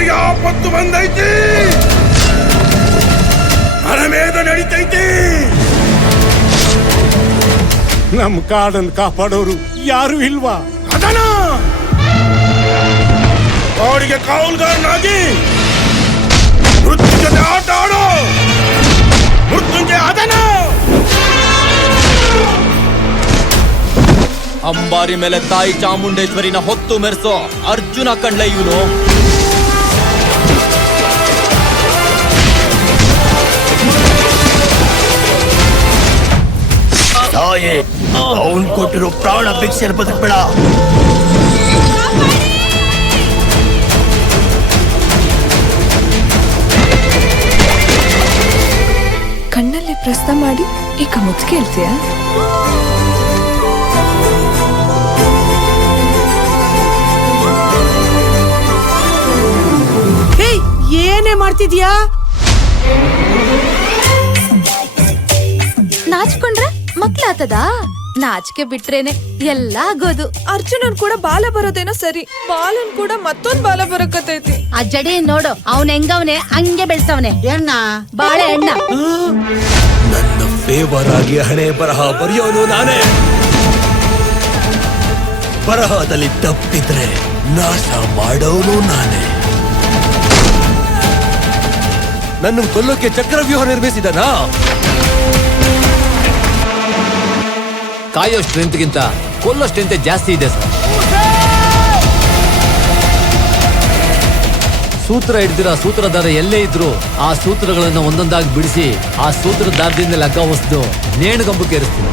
ಯಾರಿಗೆ ಆಪತ್ತು ಬಂದೈತಿ, ಅರಮೇದ ನಡೀತೈತಿ. ನಮ್ ಕಾಡನ್ನು ಕಾಪಾಡೋರು ಯಾರು ಇಲ್ವಾ? ಅದನ ಕಾಡಿಗೆ ಕಾವಲುಗಾರನಾಗಿ ಮೃತ್ಯು ಜೊತೆ ಆಟ ಆಡೋ ಮೃತ್ಯುಂಜಯ ಅದನ. ಅಂಬಾರಿ ಮೇಲೆ ತಾಯಿ ಚಾಮುಂಡೇಶ್ವರಿನ ಹೊತ್ತು ಮೆರೆಸೋ ಅರ್ಜುನ ಕಂಡ್ಲೆ ಇವನು. ತಾಯಿ, ಅವನ್ ಕೊಟ್ಟಿರೋ ಪ್ರಾಣ ಭಿಕ್ಷೆ ಬದುಕ್ಬೇಡ. ಕಣ್ಣಲ್ಲಿ ಪ್ರಸ್ತ ಮಾಡಿ ಈಗ ಮುದ್ದು ಕೇಳ್ತೀಯ? ಏನೇ ಮಾಡ್ತಿದ್ಯಾ? ನಾಚ್ಕೊಂಡ್ರೆ ಮಕ್ಳಾತದ? ನಾಚಿಕೆ ಬಿಟ್ರೇನೆ ಎಲ್ಲ ಆಗೋದು. ಅರ್ಜುನನ್ ಕೂಡ ಬಾಲ ಬರೋದೇನೋ ಸರಿ, ಬಾಲನ್ ಕೂಡ ಮತ್ತೊಂದ್ ಬಾಲ ಬರಕತೈತಿ. ಆ ಜಡೆ ನೋಡು, ಅವನ್ ಹೆಂಗವನೆ ಹಂಗೆ ಬೆಳ್ಸವನೆ. ಎಣ್ಣ ಬಾಳೆ ಎಣ್ಣ. ನನ್ನ ಫೇವರ್ ಆಗಿ ಹಣೆ ಬರಹ ಬರೆಯೋನು ನಾನೇ. ಬರಹದಲ್ಲಿ ತಪ್ಪಿದ್ರೆ ನಾಶ ಮಾಡೋನು ನಾನೇ. ನನ್ನ ಕೊಲ್ಲೋಕೆ ಚಕ್ರವ್ಯೂಹ ನಿರ್ಮಿಸಿದನಾ? ಕಾಯೋ ಸ್ಟ್ರೆಂತ್ಗಿಂತ ಕೊಲ್ಲೋ ಸ್ಟ್ರೆಂತ್ ಜಾಸ್ತಿ ಇದೆ ಸರ್. ಸೂತ್ರ ಹಿಡ್ದಿರೋ ಸೂತ್ರಧಾರ ಎಲ್ಲೇ ಇದ್ರು ಆ ಸೂತ್ರಗಳನ್ನು ಒಂದೊಂದಾಗಿ ಬಿಡಿಸಿ ಆ ಸೂತ್ರಧಾರದಿಂದ ಲಗ್ಗ ಹೊಸ್ದು ನೇಣುಗಂಬಕ್ಕೆ ಏರಿಸ್ತೀನಿ.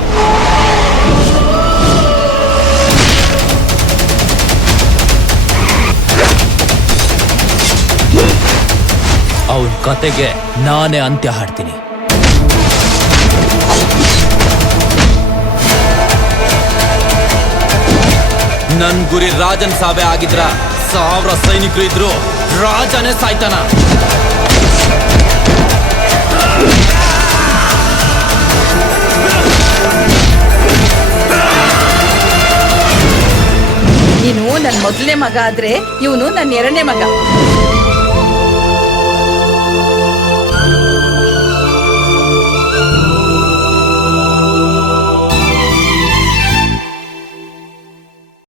ಅವನ ಕತೆಗೆ ನಾನೇ ಅಂತ್ಯ ಹಾಡ್ತೀನಿ. ನನ್ ಗುರಿ ರಾಜನ್ ಸಾವೇ ಆಗಿದ್ರ 1000 ಸೈನಿಕರು ಇದ್ರು ರಾಜನೇ ಸಾಯ್ತಾನ. ನೀನು ನನ್ ಮೊದಲನೇ ಮಗ ಆದ್ರೆ ಇವನು ನನ್ನ ಎರಡನೇ ಮಗ.